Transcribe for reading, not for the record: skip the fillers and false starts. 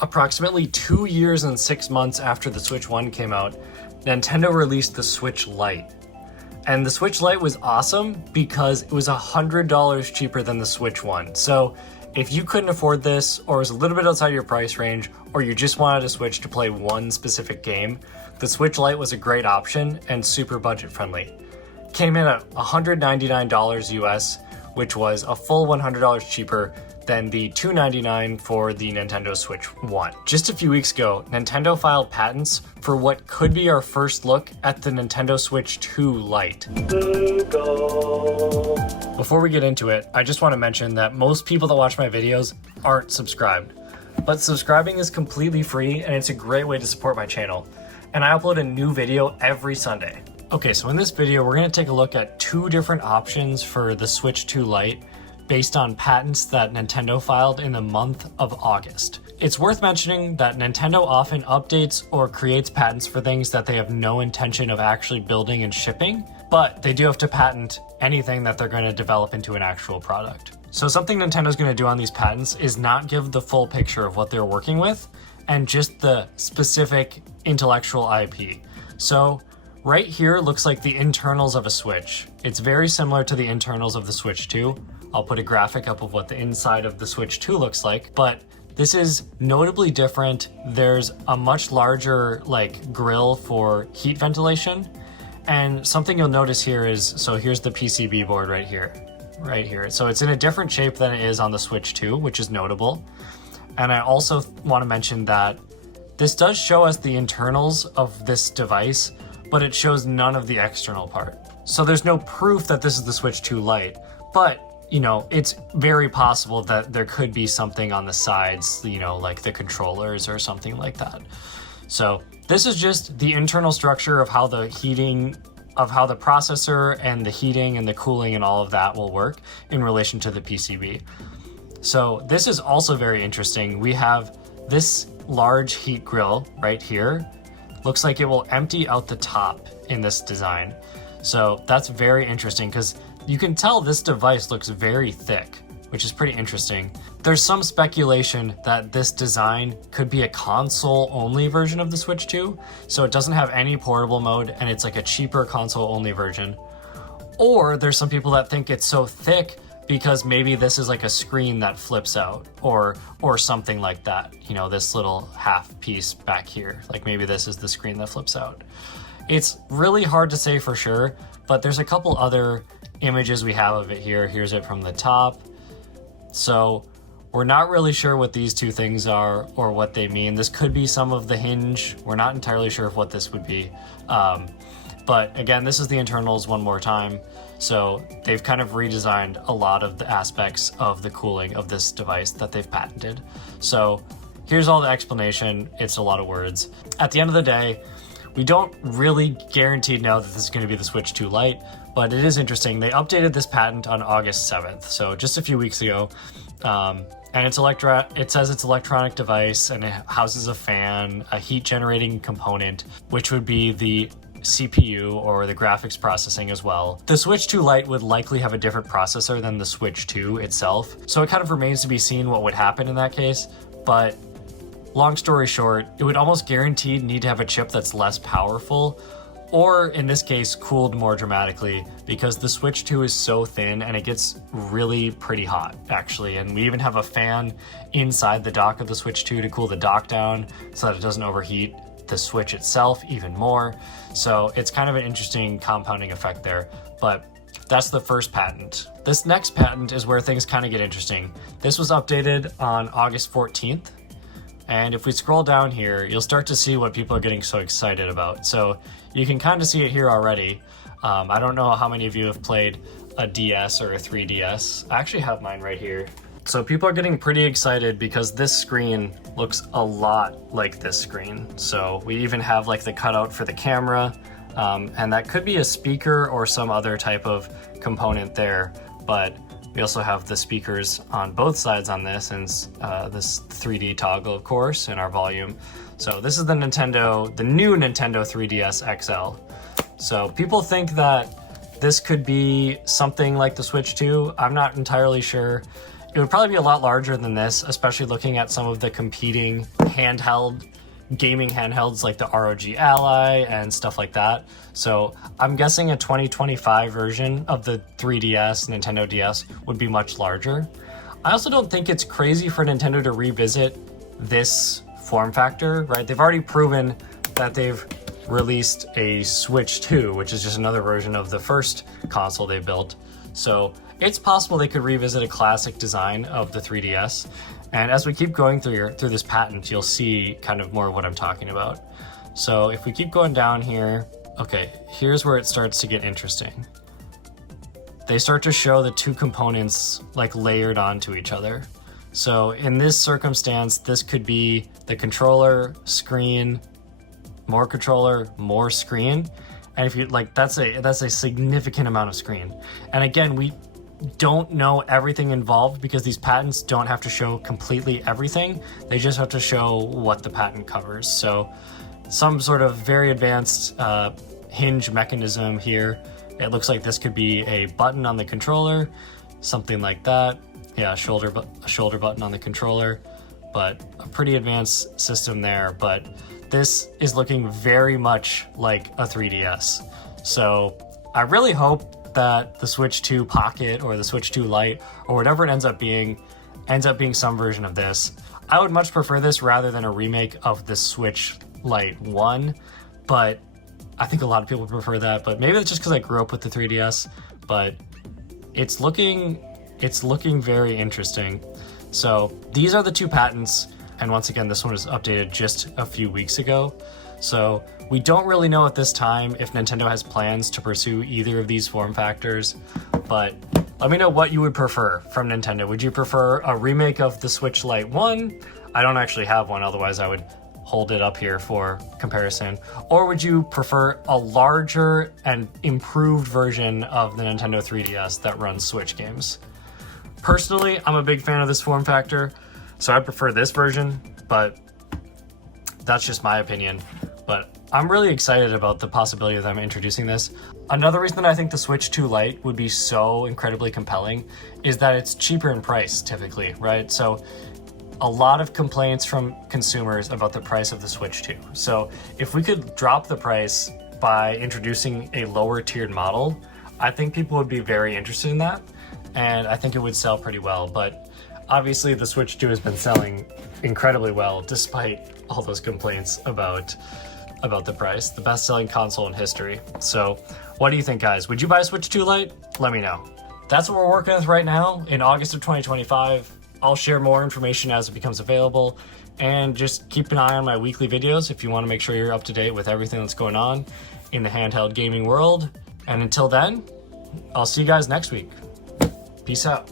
Approximately 2 years and 6 months after the Switch 1 came out, Nintendo released the Switch Lite. And the Switch Lite was awesome because it was $100 cheaper than the Switch 1. So if you couldn't afford this, or was a little bit outside your price range, or you just wanted a Switch to play one specific game, the Switch Lite was a great option and super budget friendly. Came in at $199 US, which was a full $100 cheaper than the $299 for the Nintendo Switch 1. Just a few weeks ago, Nintendo filed patents for what could be our first look at the Nintendo Switch 2 Lite. Before we get into it, I just want to mention that most people that watch my videos aren't subscribed. But subscribing is completely free and it's a great way to support my channel. And I upload a new video every Sunday. Okay, so in this video, we're going to take a look at two different options for the Switch 2 Lite based on patents that Nintendo filed in the month of August. It's worth mentioning that Nintendo often updates or creates patents for things that they have no intention of actually building and shipping, but they do have to patent anything that they're going to develop into an actual product. So something Nintendo's going to do on these patents is not give the full picture of what they're working with and just the specific intellectual IP. So right here looks like the internals of a Switch. It's very similar to the internals of the Switch 2. I'll put a graphic up of what the inside of the Switch 2 looks like, but this is notably different. There's a much larger grill for heat ventilation. And something you'll notice here is, so here's the PCB board right here. So it's in a different shape than it is on the Switch 2, which is notable. And I also want to mention that this does show us the internals of this device, but it shows none of the external part. So there's no proof that this is the Switch 2 Lite, but it's very possible that there could be something on the sides, like the controllers or something like that. So this is just the internal structure of how the processor and the heating and the cooling and all of that will work in relation to the PCB. So this is also very interesting. We have this large heat grill right here. Looks like it will empty out the top in this design. So that's very interesting because you can tell this device looks very thick, which is pretty interesting. There's some speculation that this design could be a console-only version of the Switch 2, so it doesn't have any portable mode and it's like a cheaper console-only version. Or there's some people that think it's so thick because maybe this is like a screen that flips out or something like that. This little half piece back here, like maybe this is the screen that flips out. It's really hard to say for sure, but there's a couple other images we have of it here. Here's it from the top. So we're not really sure what these two things are or what they mean. This could be some of the hinge. We're not entirely sure of what this would be. But again, this is the internals one more time. So they've kind of redesigned a lot of the aspects of the cooling of this device that they've patented. So here's all the explanation. It's a lot of words. At the end of the day, we don't really guarantee now that this is going to be the Switch 2 Lite, but it is interesting. They updated this patent on August 7th, so just a few weeks ago. And it says it's electronic device and it houses a fan, a heat generating component, which would be the CPU or the graphics processing as well. The Switch 2 Lite would likely have a different processor than the Switch 2 itself, so it kind of remains to be seen what would happen in that case, but long story short, it would almost guaranteed need to have a chip that's less powerful, or in this case, cooled more dramatically, because the Switch 2 is so thin and it gets really pretty hot, actually. And we even have a fan inside the dock of the Switch 2 to cool the dock down so that it doesn't overheat the Switch itself even more. So it's kind of an interesting compounding effect there, but that's the first patent. This next patent is where things kind of get interesting. This was updated on August 14th. And if we scroll down here, you'll start to see what people are getting so excited about. So you can kind of see it here already. I don't know how many of you have played a DS or a 3DS. I actually have mine right here. So people are getting pretty excited because this screen looks a lot like this screen. So we even have like the cutout for the camera, and that could be a speaker or some other type of component there. But we also have the speakers on both sides on this, and this 3D toggle, of course, and our volume. So this is the new Nintendo 3DS XL. So people think that this could be something like the Switch 2. I'm not entirely sure. It would probably be a lot larger than this, especially looking at some of the competing gaming handhelds like the ROG Ally and stuff like that. So I'm guessing a 2025 version of the 3DS, Nintendo DS, would be much larger. I also don't think it's crazy for Nintendo to revisit this form factor, right? They've already proven that they've released a Switch 2, which is just another version of the first console they built. So it's possible they could revisit a classic design of the 3DS. And as we keep going through this patent, you'll see kind of more of what I'm talking about. So if we keep going down here, okay, here's where it starts to get interesting. They start to show the two components like layered onto each other. So in this circumstance, this could be the controller, screen, more controller, more screen. And if you like, that's a significant amount of screen. And again, we don't know everything involved because these patents don't have to show completely everything. They just have to show what the patent covers. So some sort of very advanced hinge mechanism here. It looks like this could be a button on the controller, something like that. Yeah, a shoulder button on the controller, but a pretty advanced system there. But this is looking very much like a 3DS. So I really hope that the Switch 2 Pocket or the Switch 2 Lite or whatever it ends up being some version of this. I would much prefer this rather than a remake of the Switch Lite 1, but I think a lot of people prefer that. But maybe it's just because I grew up with the 3DS, but it's looking very interesting. So these are the two patents, and once again, this one was updated just a few weeks ago. So we don't really know at this time if Nintendo has plans to pursue either of these form factors, but let me know what you would prefer from Nintendo. Would you prefer a remake of the Switch Lite 1? I don't actually have one, otherwise I would hold it up here for comparison. Or would you prefer a larger and improved version of the Nintendo 3DS that runs Switch games? Personally, I'm a big fan of this form factor, so I prefer this version, but that's just my opinion. But I'm really excited about the possibility of them introducing this. Another reason that I think the Switch 2 Lite would be so incredibly compelling is that it's cheaper in price typically, right? So a lot of complaints from consumers about the price of the Switch 2. So if we could drop the price by introducing a lower tiered model, I think people would be very interested in that. And I think it would sell pretty well. But obviously the Switch 2 has been selling incredibly well despite all those complaints about the price. The best-selling console in history. So what do you think, guys? Would you buy a Switch 2 Lite? Let me know. That's what we're working with right now in August of 2025. I'll share more information as it becomes available, and just keep an eye on my weekly videos if you want to make sure you're up to date with everything that's going on in the handheld gaming world. And until then, I'll see you guys next week. Peace out.